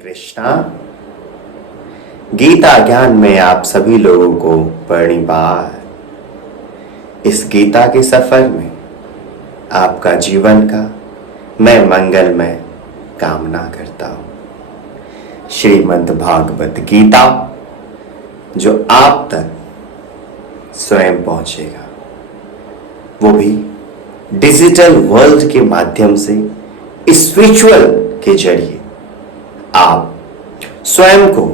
कृष्णा। गीता ज्ञान में आप सभी लोगों को परिवार। इस गीता के सफर में आपका जीवन का मैं मंगलमय कामना करता हूं। श्रीमद् भागवत गीता जो आप तक स्वयं पहुंचेगा, वो भी डिजिटल वर्ल्ड के माध्यम से, इस विजुअल के जरिए आप स्वयं को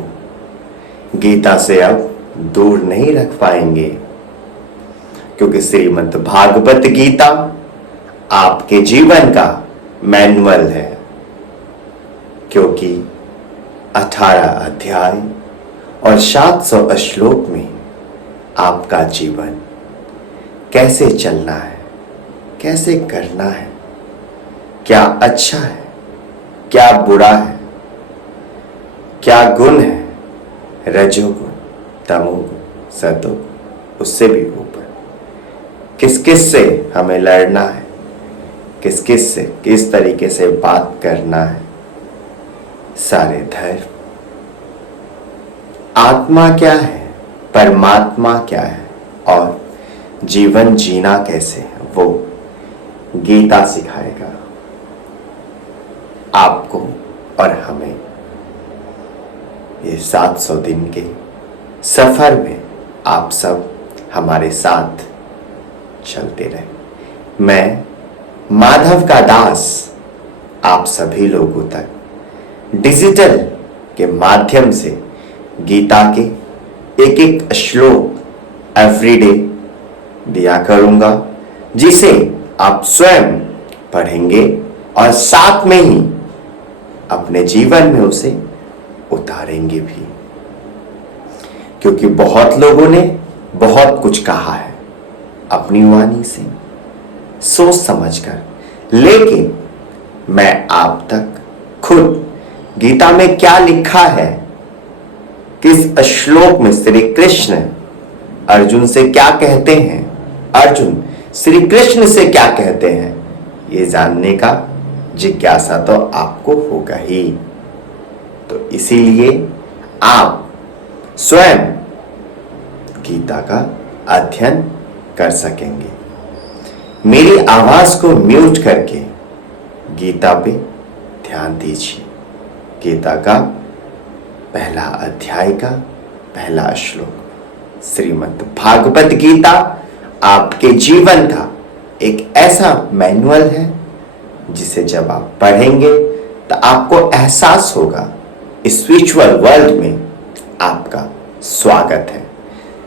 गीता से अब दूर नहीं रख पाएंगे, क्योंकि श्रीमद् भागवत गीता आपके जीवन का मैनुअल है। क्योंकि 18 अध्याय और 700 श्लोक में आपका जीवन कैसे चलना है, कैसे करना है, क्या अच्छा है, क्या बुरा है, क्या गुण है, रजोगुण, तमोगुण, सतोगुण, उससे भी ऊपर किस किस से हमें लड़ना है, किस किस से किस तरीके से बात करना है, सारे धर्म, आत्मा क्या है, परमात्मा क्या है और जीवन जीना कैसे है, वो गीता सिखाएगा आपको और हमें। ये 700 दिन के सफर में आप सब हमारे साथ चलते रहे। मैं माधव का दास आप सभी लोगों तक डिजिटल के माध्यम से गीता के एक एक श्लोक एवरीडे दिया करूंगा, जिसे आप स्वयं पढ़ेंगे और साथ में ही अपने जीवन में उसे उतारेंगे भी। क्योंकि बहुत लोगों ने बहुत कुछ कहा है अपनी वाणी से, सोच समझकर, लेकिन मैं आप तक खुद गीता में क्या लिखा है, किस श्लोक में श्री कृष्ण अर्जुन से क्या कहते हैं, अर्जुन श्री कृष्ण से क्या कहते हैं, ये जानने का जिज्ञासा तो आपको होगा ही। तो इसीलिए आप स्वयं गीता का अध्ययन कर सकेंगे। मेरी आवाज को म्यूट करके गीता पे ध्यान दीजिए। गीता का पहला अध्याय का पहला श्लोक। श्रीमद् भागवत गीता आपके जीवन का एक ऐसा मैनुअल है, जिसे जब आप पढ़ेंगे तो आपको एहसास होगा इस स्पिरिचुअल वर्ल्ड में आपका स्वागत है।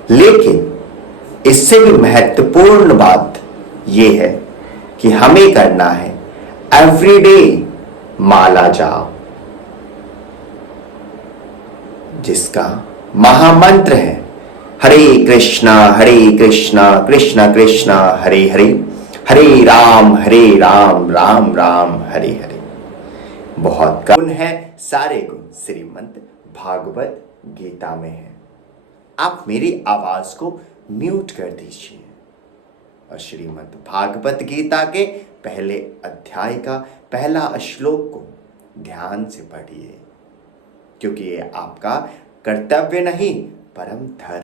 लेकिन इससे भी महत्वपूर्ण बात यह है कि हमें करना है एवरीडे माला जाप, जिसका महामंत्र है हरे कृष्णा कृष्णा कृष्णा हरे हरे, हरे राम राम राम हरे हरे। बहुत गुण है, सारे गुण श्रीमद् भागवत गीता में है। आप मेरी आवाज को म्यूट कर दीजिए और श्रीमद् भागवत गीता के पहले अध्याय का पहला श्लोक को ध्यान से पढ़िए, क्योंकि ये आपका कर्तव्य नहीं परम धर्म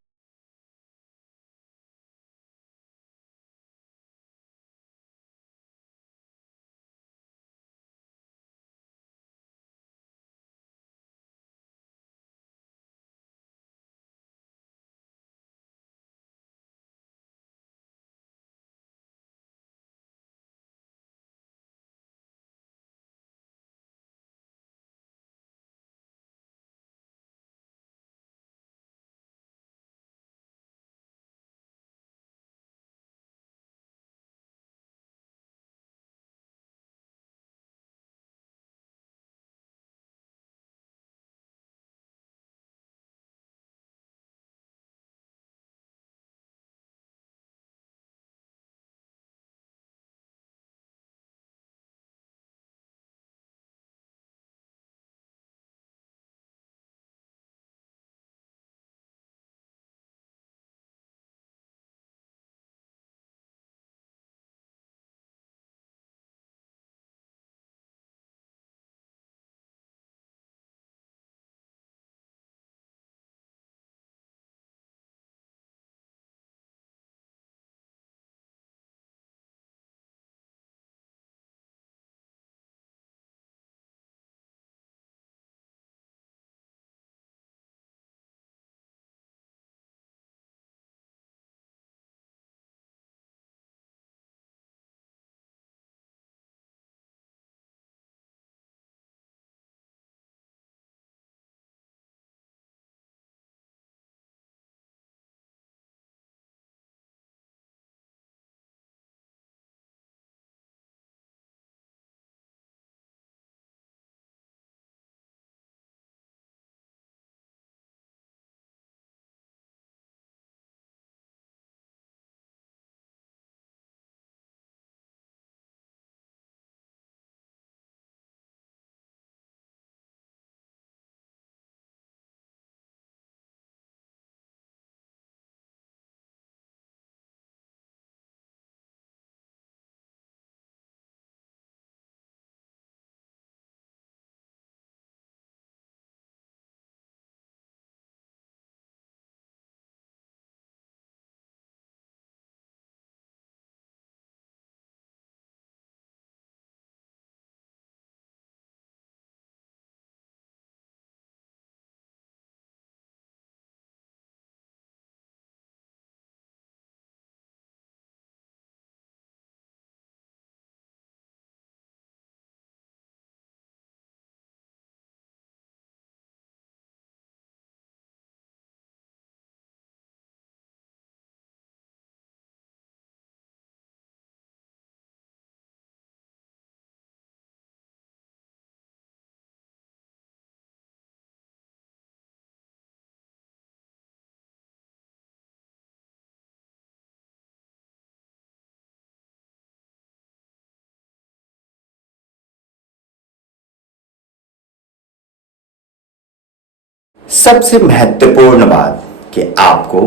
सबसे महत्वपूर्ण बात कि आपको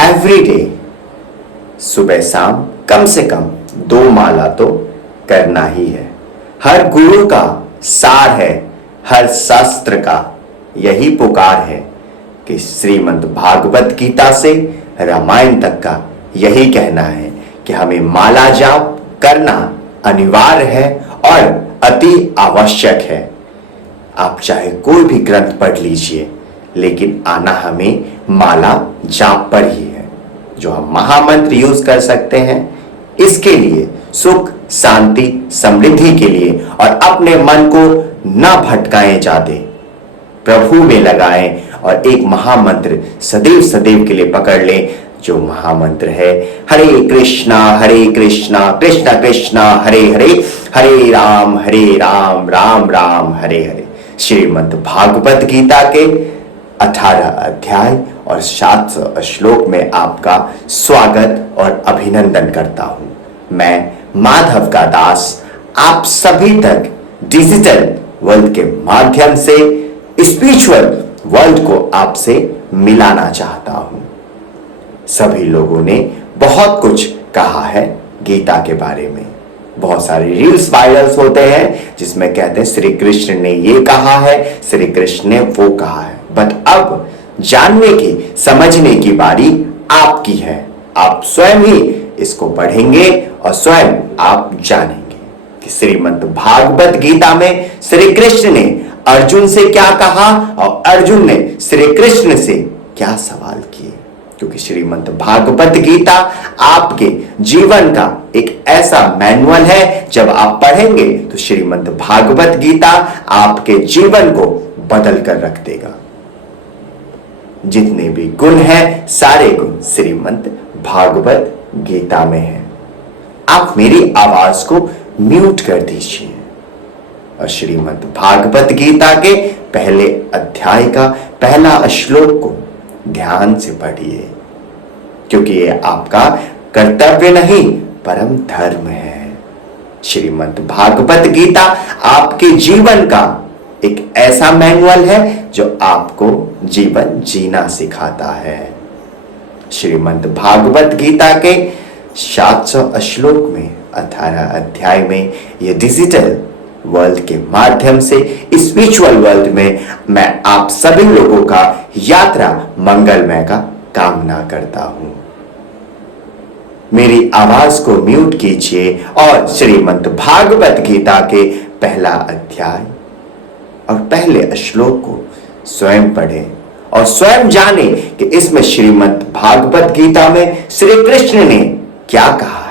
एवरीडे सुबह शाम कम से कम 2 माला तो करना ही है। हर गुरु का सार है, हर शास्त्र का यही पुकार है कि श्रीमद् भागवत गीता से रामायण तक का यही कहना है कि हमें माला जाप करना अनिवार्य है और अति आवश्यक है। आप चाहे कोई भी ग्रंथ पढ़ लीजिए, लेकिन आना हमें माला जाप पर ही है। जो हम महामंत्र यूज कर सकते हैं इसके लिए, सुख शांति समृद्धि के लिए, और अपने मन को न भटकाएं जाते, प्रभु में लगाएं और एक महामंत्र सदैव सदैव के लिए पकड़ लें। जो महामंत्र है हरे कृष्णा कृष्णा कृष्णा हरे हरे, हरे राम राम राम हरे हरे। श्रीमद् भागवत गीता के 18 अध्याय और 700 श्लोक में आपका स्वागत और अभिनंदन करता हूं। मैं माधव का दास आप सभी तक डिजिटल वर्ल्ड के माध्यम से स्पिरिचुअल वर्ल्ड को आपसे मिलाना चाहता हूं। सभी लोगों ने बहुत कुछ कहा है गीता के बारे में। बहुत सारे रील्स वायरल्स होते हैं जिसमें कहते हैं श्री कृष्ण ने ये कहा है, श्री कृष्ण ने वो कहा है। बट अब जानने की समझने की बारी आपकी है। आप स्वयं ही इसको पढ़ेंगे और स्वयं आप जानेंगे कि श्रीमद् भागवत गीता में श्री कृष्ण ने अर्जुन से क्या कहा और अर्जुन ने श्री कृष्ण से क्या सवाल किए। क्योंकि श्रीमद् भागवत गीता आपके जीवन का एक ऐसा मैनुअल है, जब आप पढ़ेंगे तो श्रीमद् भागवत गीता आपके जीवन को बदल कर रख देगा। जितने भी गुण हैं सारे गुण श्रीमद् भागवत गीता में हैं। आप मेरी आवाज को म्यूट कर दीजिए और श्रीमद् भागवत गीता के पहले अध्याय का पहला श्लोक को ध्यान से पढ़िए, क्योंकि ये आपका कर्तव्य नहीं परम धर्म है। श्रीमद् भागवत गीता आपके जीवन का एक ऐसा मैनुअल है जो आपको जीवन जीना सिखाता है। श्रीमद् भागवत गीता के 700 श्लोक में 18 अध्याय में ये डिजिटल वर्ल्ड के माध्यम से स्पिरिचुअल वर्ल्ड में मैं आप सभी लोगों का यात्रा मंगलमय का कामना करता हूं। मेरी आवाज को म्यूट कीजिए और श्रीमद् भागवत गीता के पहला अध्याय और पहले श्लोक को स्वयं पढ़ें और स्वयं जाने कि इसमें श्रीमद् भागवत गीता में श्री कृष्ण ने क्या कहा है।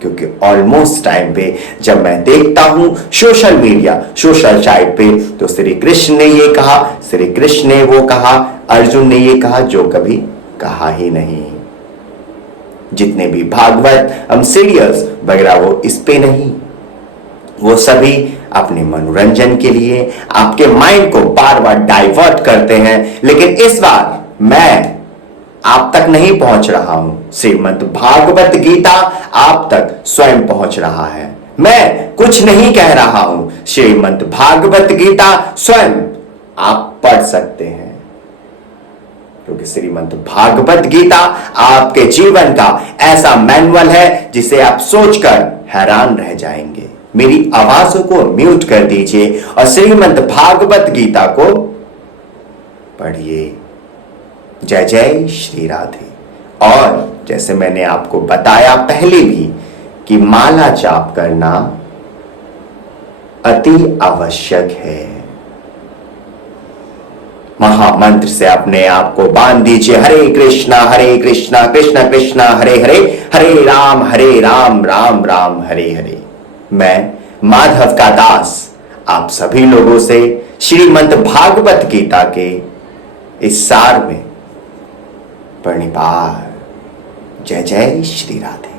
क्योंकि ऑलमोस्ट टाइम पे जब मैं देखता हूं सोशल मीडिया, सोशल साइट पे, तो श्री कृष्ण ने ये कहा, श्री कृष्ण ने वो कहा, अर्जुन ने ये कहा जो कभी कहा ही नहीं। जितने भी भागवत हम सीरियल्स वगैरह वो इस पे नहीं, वो सभी अपने मनोरंजन के लिए आपके माइंड को बार बार डाइवर्ट करते हैं। लेकिन इस बार मैं आप तक नहीं पहुंच रहा हूं, श्रीमद् भागवत गीता आप तक स्वयं पहुंच रहा है। मैं कुछ नहीं कह रहा हूं, श्रीमद् भागवत गीता स्वयं आप पढ़ सकते हैं। क्योंकि श्रीमद् भागवत गीता आपके जीवन का ऐसा मैनुअल है जिसे आप सोचकर हैरान रह जाएंगे। मेरी आवाजों को म्यूट कर दीजिए और श्रीमद् भागवत गीता को पढ़िए। जय जय श्री राधे। और जैसे मैंने आपको बताया पहले भी कि माला जाप करना अति आवश्यक है। महामंत्र से अपने आप को बांध दीजिए। हरे कृष्णा कृष्णा कृष्णा हरे हरे, हरे राम राम राम हरे हरे। मैं माधव का दास आप सभी लोगों से श्रीमद् भागवत गीता के इस सार में प्रणिपात। जय जय श्री राधे।